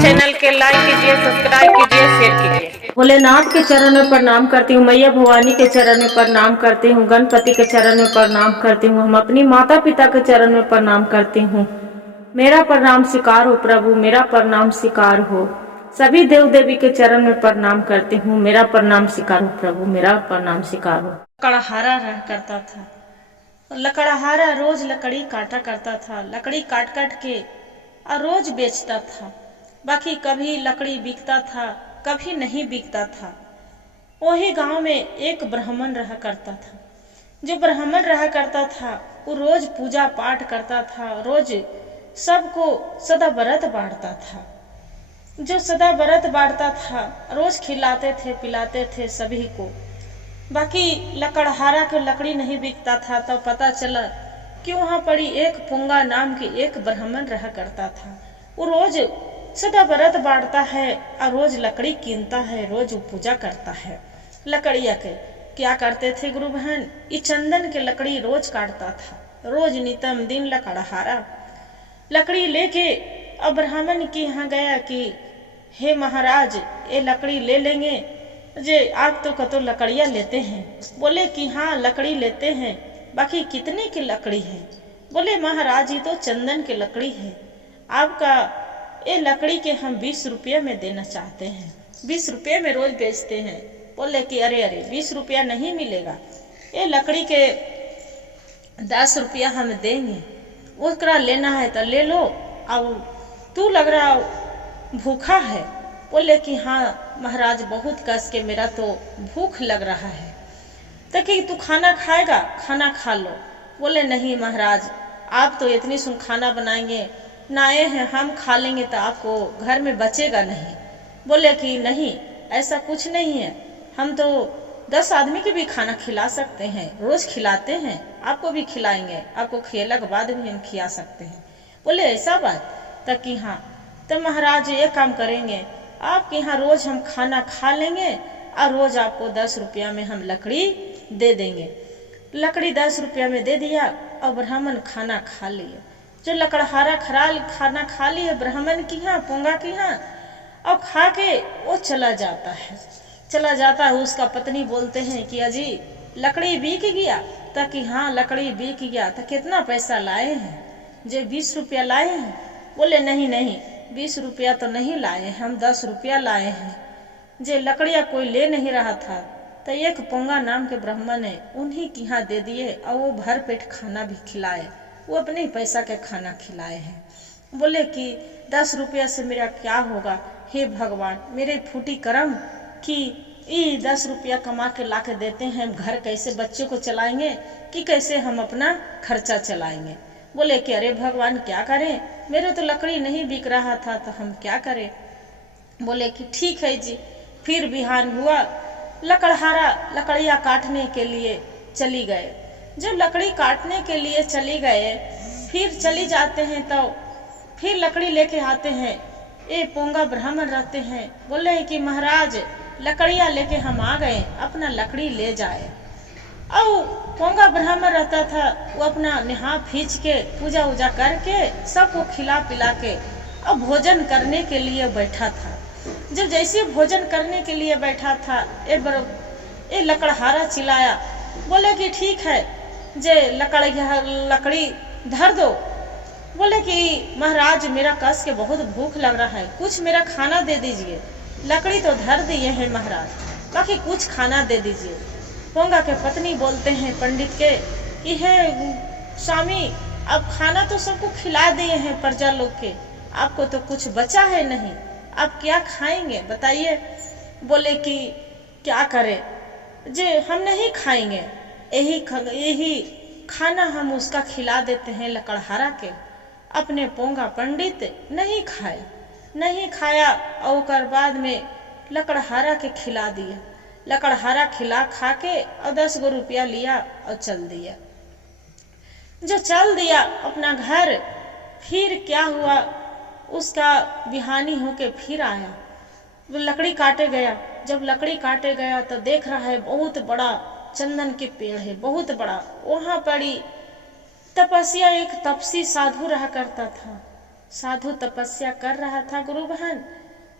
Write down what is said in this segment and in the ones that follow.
Channel के like कीजिए, subscribe कीजिए, शेयर कीजिए। भोलेनाथ के चरण में प्रणाम करती हूँ, मैया भवानी के चरण में प्रणाम करती हूँ, गणपति के चरण में प्रणाम करती हूँ, हम अपनी माता पिता के चरण में प्रणाम करती हूँ। मेरा प्रणाम स्वीकार हो प्रभु, मेरा प्रणाम स्वीकार हो। सभी देव देवी के चरण में प्रणाम करती हूँ, मेरा प्रणाम स्वीकार हो प्रभु, मेरा प्रणाम स्वीकार हो। लकड़हारा रह करता था, लकड़हारा रोज लकड़ी काटा करता था, लकड़ी काट काट के और रोज बेचता था। बाकी कभी लकड़ी बिकता था, कभी नहीं बिकता था। वही गांव में एक ब्राह्मण रहा करता था। जो ब्राह्मण रहा करता था वो रोज पूजा पाठ करता था, रोज सबको सदा व्रत बांटता था। जो सदा व्रत बांटता था, रोज खिलाते थे पिलाते थे सभी को। बाकी लकड़हारा के लकड़ी नहीं बिकता था। तो पता चला कि वहां पड़ी एक पुंगा नाम की एक ब्राह्मण रहा करता था। वो रोज सदा व्रत बांटता है और रोज लकड़ी कीनता है, रोज पूजा करता है। लकड़िया के क्या करते थे गुरु बहन, ये चंदन के लकड़ी रोज काटता था, रोज नितम दिन लकड़हारा लकड़ी लेके अब ब्राह्मण के यहाँ गया कि हे महाराज, ये लकड़ी ले लेंगे जे आप तो कतो लकड़ियाँ लेते हैं। बोले कि हाँ लकड़ी लेते हैं, बाकी कितने की लकड़ी है। बोले महाराज ये तो चंदन की लकड़ी है, आपका ये लकड़ी के हम 20 रुपये में देना चाहते हैं, 20 रुपये में रोज बेचते हैं। बोले कि अरे अरे 20 रुपया नहीं मिलेगा, ये लकड़ी के 10 रुपया हम देंगे, उसका लेना है तो ले लो। अब तू लग रहा भूखा है। बोले कि हाँ महाराज बहुत कस के मेरा तो भूख लग रहा है। तो कि तू खाना खाएगा, खाना खा लो। बोले नहीं महाराज, आप तो इतनी सुन खाना बनाएंगे, नाए हैं हम खा लेंगे तो आपको घर में बचेगा नहीं। बोले कि नहीं ऐसा कुछ नहीं है, हम तो 10 आदमी के भी खाना खिला सकते हैं, रोज खिलाते हैं, आपको भी खिलाएंगे, आपको खिला के बाद भी हम खिला सकते हैं। बोले ऐसा बात, तब कि हाँ तो महाराज ये काम करेंगे, आपके यहाँ रोज हम खाना खा लेंगे और रोज आपको 10 रुपया में हम लकड़ी दे देंगे। लकड़ी 10 रुपया में दे दिया और ब्राह्मण खाना खा लिए। जो लकड़हारा खराल खाना खा लिए ब्राह्मण की यहाँ पोंगा की यहाँ, और खा के वो चला जाता है। चला जाता है, उसका पत्नी बोलते हैं कि अजी लकड़ी बिक गया। ताकि हाँ लकड़ी बिक गया। तो कितना पैसा लाए हैं? जे 20 रुपया लाए हैं। बोले नहीं नहीं 20 रुपया तो नहीं लाए, हम 10 रुपया लाए हैं। जे लकड़ियाँ कोई ले नहीं रहा था तो एक पोंगा नाम के ब्राह्मण ने उन्हीं की यहाँ दे दिए और वो भर पेट खाना भी खिलाए, वो अपने ही पैसा के खाना खिलाए हैं। बोले कि 10 रुपया से मेरा क्या होगा, हे भगवान मेरे फूटी करम कि ये 10 रुपया कमा के ला के देते हैं, घर कैसे बच्चे को चलाएंगे कि कैसे हम अपना खर्चा चलाएंगे। बोले कि अरे भगवान क्या करें, मेरे तो लकड़ी नहीं बिक रहा था तो हम क्या करें। बोले कि ठीक है जी। फिर बिहान हुआ, लकड़हारा लकड़ियाँ काटने के लिए चली गए। जब लकड़ी काटने के लिए चली गए, फिर चली जाते हैं तो फिर लकड़ी लेके आते हैं। ये पोंगा ब्राह्मण रहते हैं, बोले कि महाराज लकड़ियाँ लेके हम आ गए, अपना लकड़ी ले जाए। और पोंगा ब्राह्मण रहता था, वो अपना नहा फींच के पूजा उजा करके सबको खिला पिला के और भोजन करने के लिए बैठा था। जब जैसे भोजन करने के लिए बैठा था, ये लकड़हारा चिल्लाया। बोले कि ठीक है जे लकड़ी धर दो। बोले कि महाराज मेरा कस के बहुत भूख लग रहा है, कुछ मेरा खाना दे दीजिए। लकड़ी तो धर दिए हैं महाराज, बाकी कुछ खाना दे दीजिए। पोंगा के पत्नी बोलते हैं पंडित के कि हे स्वामी अब खाना तो सबको खिला दिए हैं प्रजा लोग के, आपको तो कुछ बचा है नहीं, आप क्या खाएंगे बताइए। बोले कि क्या करें जे हम नहीं खाएंगे, यही खाना हम उसका खिला देते हैं लकड़हारा के। अपने पोंगा पंडित नहीं खाया और बाद में लकड़हारा के खिला दिया। लकड़हारा खिला खा के और 10 गो रुपया लिया और चल दिया। जो चल दिया अपना घर, फिर क्या हुआ उसका बिहानी होके फिर आया, वो लकड़ी काटे गया। जब लकड़ी काटे गया तो देख रहा है बहुत बड़ा चंदन के पेड़ है, बहुत बड़ा। वहां पड़ी तपस्या, एक तपसी साधु रहा करता था। साधु तपस्या कर रहा था गुरु बहन।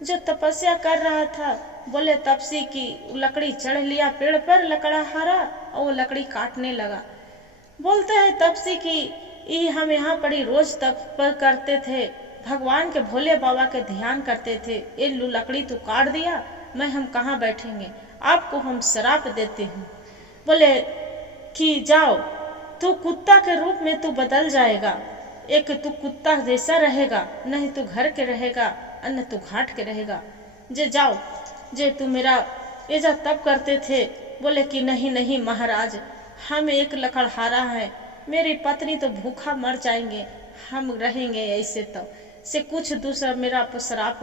जो तपस्या कर रहा था, बोले तपसी की लकड़ी चढ़ लिया पेड़ पर लकड़हारा और वो लकड़ी काटने लगा। बोलते हैं तपसी की ये हम यहाँ पड़ी रोज तप करते थे, भगवान के भोले बाबा के ध्यान करते थे, ये लकड़ी तो काट दिया, मैं हम कहाँ बैठेंगे, आपको हम श्राप देते हैं। बोले कि जाओ, तू कुत्ता के रूप में तू बदल जाएगा, एक तू कुत्ता जैसा रहेगा, नहीं तू घर के रहेगा, अन्य तू घाट के रहेगा। जे जाओ, जे तू मेरा ऐसा तप करते थे। बोले कि नहीं नहीं महाराज, हम एक लकड़हारा है, मेरी पत्नी तो भूखा मर जाएंगे, हम रहेंगे ऐसे तो से कुछ दूसरा मेरा श्राप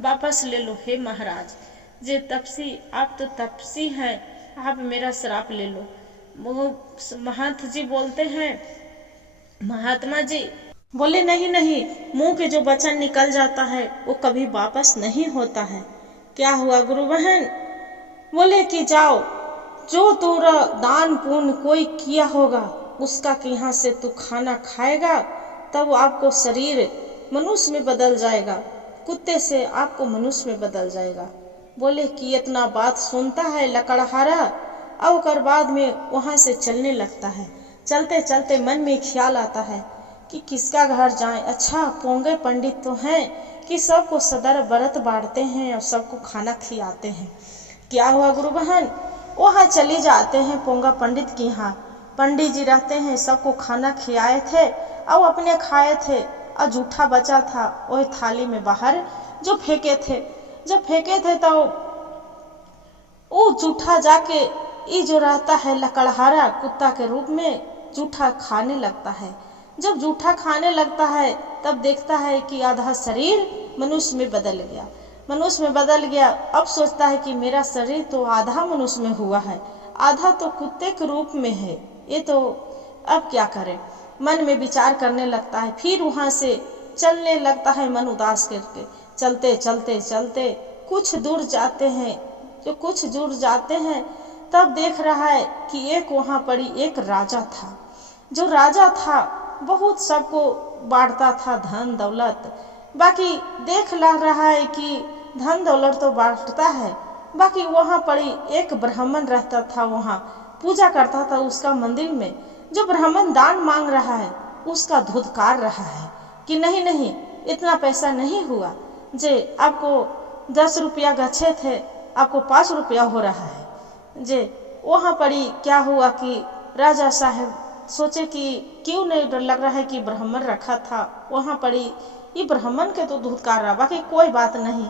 वापस ले लो हे महाराज। जे तपसी, आप तो तपसी हैं, आप मेरा श्राप ले लो। वो महंत जी बोलते हैं, महात्मा जी बोले नहीं नहीं, मुंह के जो वचन निकल जाता है वो कभी वापस नहीं होता है। क्या हुआ गुरु बहन? बोले कि जाओ, जो तेरा दान पुण्य कोई किया होगा उसका कि यहाँ से तू खाना खाएगा, तब आपको शरीर मनुष्य में बदल जाएगा, कुत्ते से आपको मनुष्य में बदल जाएगा। बोले कि इतना बात सुनता है लकड़हारा, और बाद में वहां से चलने लगता है। चलते चलते मन में ख्याल आता है कि किसका घर जाएं। अच्छा पोंगे पंडित तो हैं कि सबको सदर व्रत बांटते हैं और सबको खाना खिलाते हैं। क्या हुआ गुरु बहन? वहाँ चली जाते हैं पोंगा पंडित के यहाँ। पंडित जी रहते हैं, सबको खाना खिलाए थे और अपने खाए थे, और जूठा बचा था वही थाली में बाहर जो फेंके थे। जब फेंके थे तो वो जूठा जाके ये जो रहता है लकड़हारा कुत्ता के रूप में जूठा खाने लगता है। जब जूठा खाने लगता है तब देखता है कि आधा शरीर मनुष्य में बदल गया, मनुष्य में बदल गया। अब सोचता है कि मेरा शरीर तो आधा मनुष्य में हुआ है, आधा तो कुत्ते के रूप में है, ये तो अब क्या करे। मन में विचार करने लगता है, फिर वहां से चलने लगता है मन उदास करके। चलते चलते चलते कुछ दूर जाते हैं, जो कुछ दूर जाते हैं तब देख रहा है कि एक वहां पड़ी एक राजा था। जो राजा था बहुत सबको बांटता था धन दौलत, बाकी देख ला रहा है कि धन दौलत तो बांटता है, बाकी वहां पड़ी एक ब्राह्मण रहता था, वहां पूजा करता था उसका मंदिर में। जो ब्राह्मण दान मांग रहा है उसका धुतकार रहा है कि नहीं नहीं इतना पैसा नहीं हुआ, जे आपको 10 रुपया गच्छे थे आपको 5 रुपया हो रहा है। जे वहाँ पड़ी क्या हुआ कि राजा साहब सोचे कि क्यों नहीं डर लग रहा है कि ब्राह्मण रखा था, वहाँ पड़ी ये ब्राह्मण के तो धुतकार रहा, बाकी कोई बात नहीं।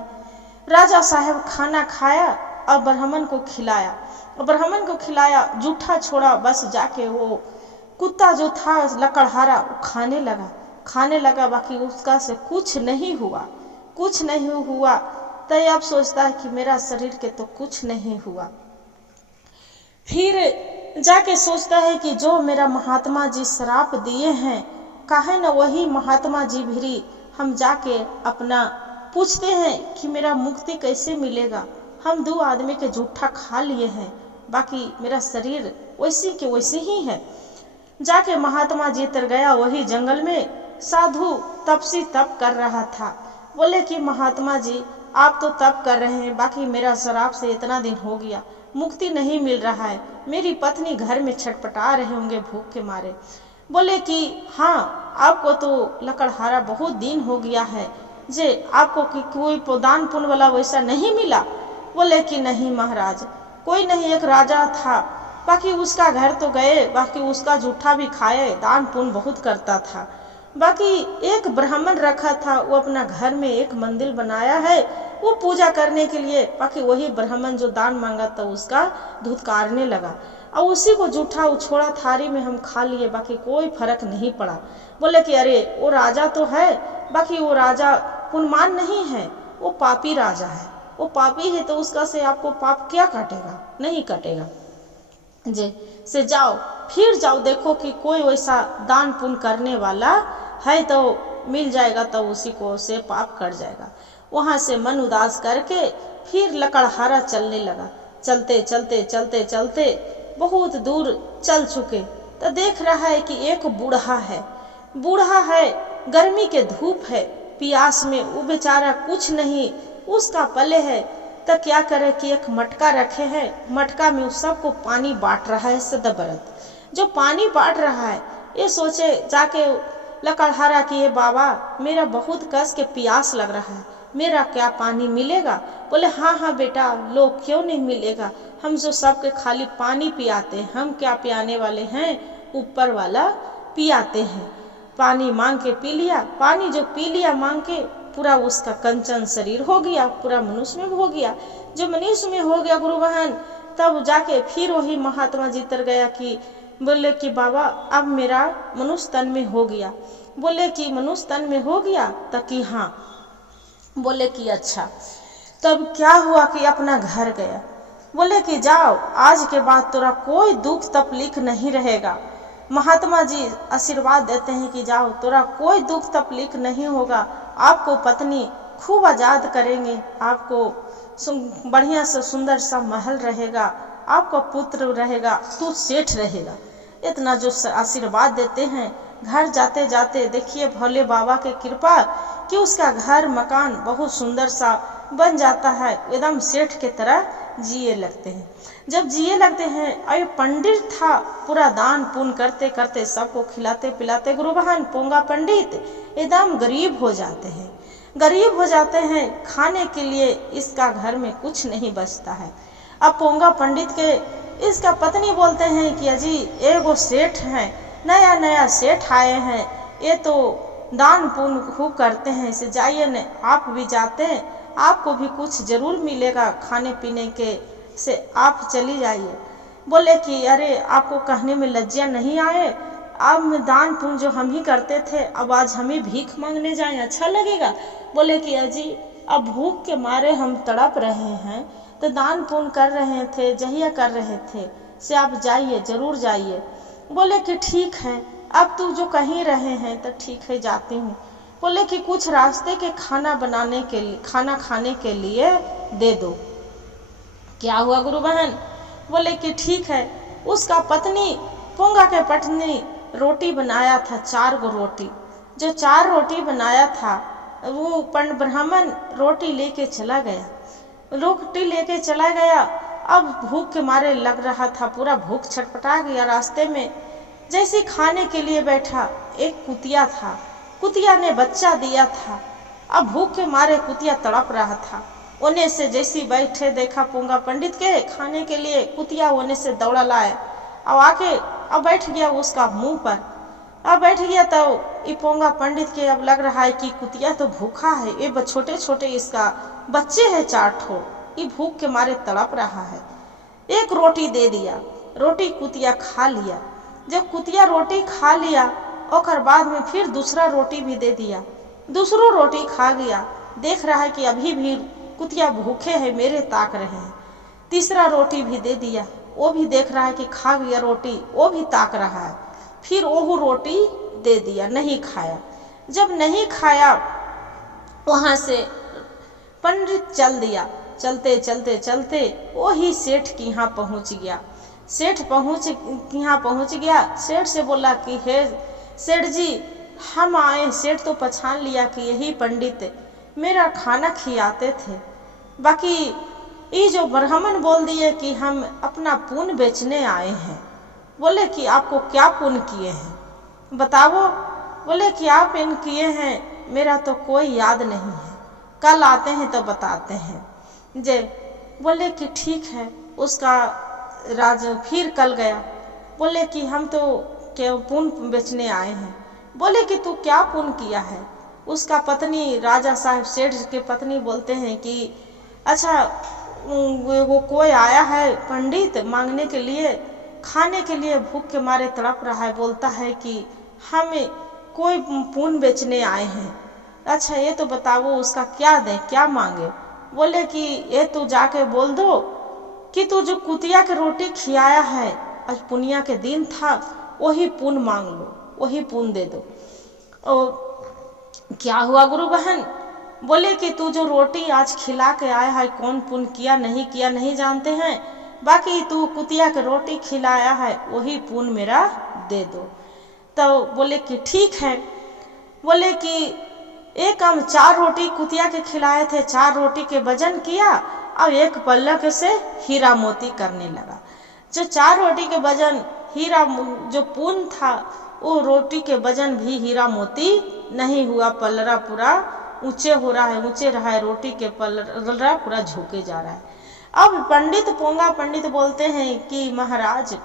राजा साहब खाना खाया और ब्राह्मण को खिलाया, और ब्राह्मण को खिलाया, जूठा छोड़ा, बस जाके वो कुत्ता जो था लकड़हारा वो खाने लगा, बाकी उसका से कुछ नहीं हुआ, कुछ नहीं हुआ। तो अब सोचता है कि मेरा शरीर के तो कुछ नहीं हुआ। फिर जाके सोचता है कि जो मेरा महात्मा जी श्राप दिए हैं, काहे न वही महात्मा जी भी हम जाके अपना पूछते हैं कि मेरा मुक्ति कैसे मिलेगा। हम 2 आदमी के जूठा खा लिए हैं, बाकी मेरा शरीर वैसी के वैसे ही है। जाके महात्मा जी तर गया, वही जंगल में साधु तपसी तप कर रहा था। बोले कि महात्मा जी आप तो तप कर रहे हैं, बाकी मेरा श्राप से इतना दिन हो गया, मुक्ति नहीं मिल रहा है, मेरी पत्नी घर में छटपटा रहे होंगे भूख के मारे। बोले कि हाँ आपको तो लकड़हारा बहुत दिन हो गया है, जे आपको कि कोई दान पुण्य वाला वैसा नहीं मिला। बोले कि नहीं महाराज, कोई नहीं, एक राजा था, बाकी उसका घर तो गए, बाकी उसका जूठा भी खाए, दान पुण्य बहुत करता था। बाकी एक ब्राह्मण रखा था, वो अपना घर में एक मंदिर बनाया है वो पूजा करने के लिए, बाकी वही ब्राह्मण जो दान मांगा था उसका धुतकारने लगा, और उसी को जूठा उछोड़ा थारी में हम खा लिए, बाकी कोई फर्क नहीं पड़ा। बोले कि अरे वो राजा तो है, बाकी वो राजा पुण्यमान नहीं है, वो पापी राजा है, वो पापी है, तो उसका से आपको पाप क्या काटेगा, नहीं कटेगा। जे से जाओ, फिर जाओ, देखो कि कोई वैसा दान पुण्य करने वाला है तो मिल जाएगा, तो उसी को से पाप कट जाएगा। वहां से मन उदास करके फिर लकड़हारा चलने लगा। चलते चलते चलते चलते बहुत दूर चल चुके तो देख रहा है कि एक बूढ़ा है, गर्मी के धूप है, प्यास में, वो बेचारा कुछ नहीं उसका पले है। तो क्या करे कि एक मटका रखे हैं, मटका में उस सबको पानी बांट रहा है सदबरत। जो पानी बांट रहा है ये सोचे जाके लकड़हारा कि ये बाबा मेरा बहुत कस के प्यास लग रहा है, मेरा क्या पानी मिलेगा? बोले हाँ हाँ बेटा लो, क्यों नहीं मिलेगा, हम जो सबके खाली पानी पियाते हैं, हम क्या पियाने वाले हैं, ऊपर वाला पियाते हैं। पानी मांग के पी लिया, पानी जो पी लिया मांग के पूरा उसका कंचन शरीर हो गया, पूरा मनुष्य में हो गया। जो मनुष्य में हो गया गुरु बहन, तब जाके फिर वही महात्मा जी तर गया कि बोले कि बाबा अब मेरा मनुष्य तन में हो गया। बोले कि मनुष्य तन में हो गया? तो कि हाँ। बोले कि अच्छा। तब क्या हुआ कि अपना घर गया। बोले कि जाओ आज के बाद तेरा कोई दुख तकलीफ नहीं रहेगा। महात्मा जी आशीर्वाद देते हैं कि जाओ तेरा कोई दुख तकलीफ नहीं होगा, आपको पत्नी खूब आजाद करेंगे, आपको बढ़िया से सुंदर सा महल रहेगा, आपका पुत्र रहेगा, तू सेठ रहेगा। इतना जो आशीर्वाद देते हैं। घर जाते जाते देखिए भोले बाबा के कृपा कि उसका घर मकान बहुत सुंदर सा बन जाता है, एकदम सेठ के तरह जिए लगते हैं। जब जिए लगते हैं, अरे पंडित था पूरा दान पुण्य करते करते सबको खिलाते पिलाते, गुरु बहन पोंगा पंडित एकदम गरीब हो जाते हैं। गरीब हो जाते हैं, खाने के लिए इसका घर में कुछ नहीं बचता है। अब पोंगा पंडित के इसका पत्नी बोलते हैं कि अजी एगो सेठ हैं, नया नया सेठ आए हैं, ये तो दान पुण्य खूब करते हैं, इसे जाइए न आप भी जाते हैं, आपको भी कुछ जरूर मिलेगा खाने पीने के, से आप चली जाइए। बोले कि अरे आपको कहने में लज्जा नहीं आए, अब दान पुण्य जो हम ही करते थे अब आज हम ही भीख मांगने जाएं, अच्छा लगेगा? बोले कि अजी अब भूख के मारे हम तड़प रहे हैं, तो दान पुण्य कर रहे थे, जहिया कर रहे थे, से आप जाइए जरूर जाइए। बोले कि ठीक है, अब तू जो कहीं रहे हैं तो ठीक है जाती हूँ। बोले कि कुछ रास्ते के खाना बनाने के लिए, खाना खाने के लिए दे दो। क्या हुआ गुरु बहन? बोले कि ठीक है। उसका पत्नी पोंगा के पत्नी रोटी बनाया था, 4 गो रोटी। जो 4 रोटी बनाया था वो ब्राह्मण रोटी लेके चला गया, रोटी लेके चला गया। अब भूख के मारे लग रहा था, पूरा भूख छटपटा गया। रास्ते में जैसे खाने के लिए बैठा, एक कुतिया था, कुतिया ने बच्चा दिया था। अब भूख के मारे कुतिया तड़प रहा था। ओने से जैसी बैठे देखा पोंगा पंडित के खाने के लिए, कुतिया ओने से दौड़ा लाए, अब आके अब बैठ गया उसका मुंह पर। अब बैठ गया तो ये पोंगा पंडित के अब लग रहा है कि कुतिया तो भूखा है, ये छोटे छोटे इसका बच्चे हैं 4 ठो, ये भूख के मारे तड़प रहा है। एक रोटी दे दिया, रोटी कुतिया खा लिया। जब कुतिया रोटी खा लिया और बाद में फिर दूसरा रोटी भी दे दिया, दूसरो रोटी खा गया। देख रहा है कि अभी भी कुतिया भूखे हैं, मेरे ताक रहे हैं। तीसरा रोटी भी दे दिया, वो भी देख रहा है कि खा गया रोटी, वो भी ताक रहा है। फिर वो रोटी दे दिया, नहीं खाया। जब नहीं खाया वहां से पंडित चल दिया, चलते चलते चलते वही सेठ के यहाँ पहुंच गया। सेठ यहाँ पहुंच गया। सेठ से बोला कि हे सेठ जी हम आए। सेठ तो पहचान लिया कि यही पंडित मेरा खाना खिलाते थे, बाकी ये जो ब्राह्मण बोल दिए कि हम अपना पुण्य बेचने आए हैं। बोले कि आपको क्या पुण्य किए हैं बताओ? बोले कि आप इन किए हैं, मेरा तो कोई याद नहीं है, कल आते हैं तो बताते हैं जे। बोले कि ठीक है। उसका राज फिर कल गया। बोले कि हम तो क्या पुण्य बेचने आए हैं। बोले कि तू क्या पुण्य किया है? उसका पत्नी राजा साहब सेठ के पत्नी बोलते हैं कि अच्छा वो कोई आया है पंडित मांगने के लिए, खाने के लिए भूख के मारे तड़प रहा है, बोलता है कि हम कोई पुण्य बेचने आए हैं। अच्छा ये तो बताओ उसका क्या दे, क्या मांगे? बोले कि ये तू जाके बोल दो कि तू जो कुतिया के रोटी खिलाया है, आज पुनिया के दिन था, वही पुण्य मांग लो, वही पुण्य दे दो। और क्या हुआ गुरु बहन? बोले कि तू जो रोटी आज खिला के आया है, कौन पुण्य किया नहीं जानते हैं, बाकी तू कुतिया के रोटी खिलाया है वही पुण्य मेरा दे दो। तो बोले कि ठीक है। बोले कि एक हम 4 रोटी कुतिया के खिलाए थे, 4 रोटी के वजन किया और एक पल्लक से हीरा मोती करने लगा। जो 4 रोटी के वजन हीरा जो पून था, वो रोटी के वजन भी हीरा मोती नहीं हुआ। पलरा पूरा ऊंचे हो रहा है, ऊंचे रहा है, रोटी के पलरा पूरा झुके जा रहा है। अब पंडित पोंगा पंडित बोलते हैं कि महाराज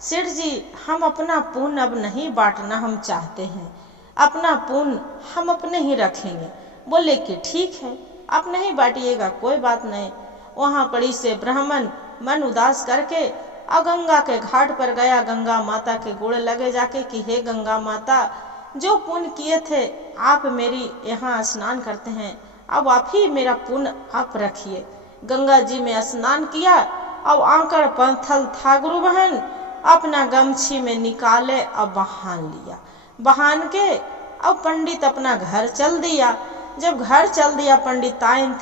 सेठ जी, हम अपना पुण्य अब नहीं बांटना हम चाहते हैं, अपना पुण्य हम अपने ही रखेंगे। बोले कि ठीक है, आप नहीं बांटिएगा, कोई बात नहीं। वहाँ पड़ी से ब्राह्मण मन उदास करके और गंगा के घाट पर गया, गंगा माता के गोड़ लगे जाके कि हे गंगा माता, जो पुण्य किए थे आप मेरी यहाँ स्नान करते हैं, अब आप ही मेरा पुण्य आप रखिए। गंगा जी में स्नान किया और आंकर पंथल था गुरु बहन, अपना गमछी में निकाले और बहान लिया। बहान के अब पंडित अपना घर चल दिया। जब घर चल दिया, पंडिताइन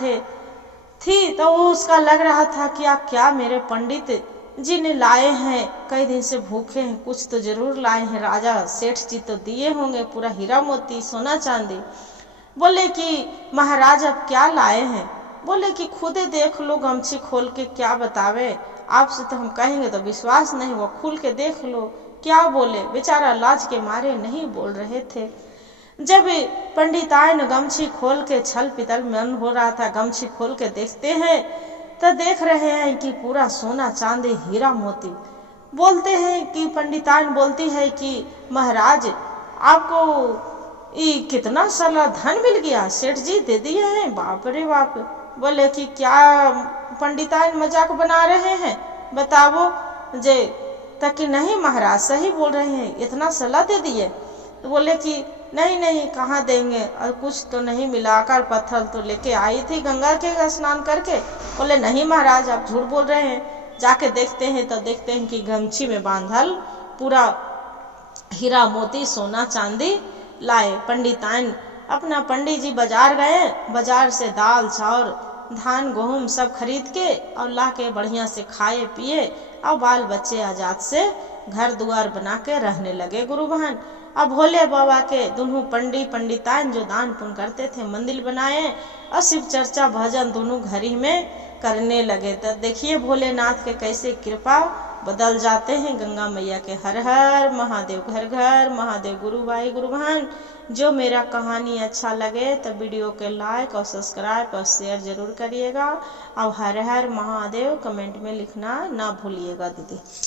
थी तो वो उसका लग रहा था कि क्या मेरे पंडित जी ने लाए हैं, कई दिन से भूखे हैं, कुछ तो जरूर लाए हैं, राजा सेठ जी तो दिए होंगे पूरा हीरा मोती सोना चांदी। बोले कि महाराज अब क्या लाए हैं? बोले कि खुदे देख लो, गमछी खोल के क्या बतावे, आपसे तो हम कहेंगे तो विश्वास नहीं, वो खुल के देख लो। क्या बोले? बेचारा लाज के मारे नहीं बोल रहे थे। जब पंडिताइन गमछी खोल के, छल पितल मन हो रहा था, गमछी खोल के देखते हैं तो देख रहे हैं कि पूरा सोना चांदी हीरा मोती। बोलते हैं कि पंडिताइन बोलती है कि महाराज आपको ये कितना सारा धन मिल गया, सेठ जी दे दिए हैं? बाप रे बाप। बोले कि क्या पंडिताइन मजाक बना रहे हैं, बताओ जे ताकि नहीं महाराज सही बोल रहे हैं, इतना सलाह दे दिए। तो बोले कि नहीं नहीं, कहाँ देंगे, और कुछ तो नहीं मिला, आकर पत्थर तो लेके आई थी गंगा के स्नान करके। बोले नहीं महाराज आप झूठ बोल रहे हैं। जाके देखते हैं तो देखते हैं कि गमछी में बांधल पूरा हीरा मोती सोना चांदी लाए। पंडिताइन अपना पंडित जी बाजार गए, बाजार से दाल चावल धान गेहूँ सब खरीद के और ला के बढ़िया से खाए पिए और बाल बच्चे आजाद से घर दुआर बना के रहने लगे गुरु बहन। अब भोले बाबा के दोनों पंडिताइन जो दान पुण्य करते थे, मंदिर बनाए और शिव चर्चा भजन दोनों घर ही में करने लगे। तो देखिए भोलेनाथ के कैसे कृपा बदल जाते हैं। गंगा मैया के हर हर महादेव, घर घर महादेव। गुरु भाई गुरु बहन, जो मेरा कहानी अच्छा लगे तो वीडियो के लाइक और सब्सक्राइब और शेयर जरूर करिएगा और हर हर महादेव कमेंट में लिखना ना भूलिएगा दीदी।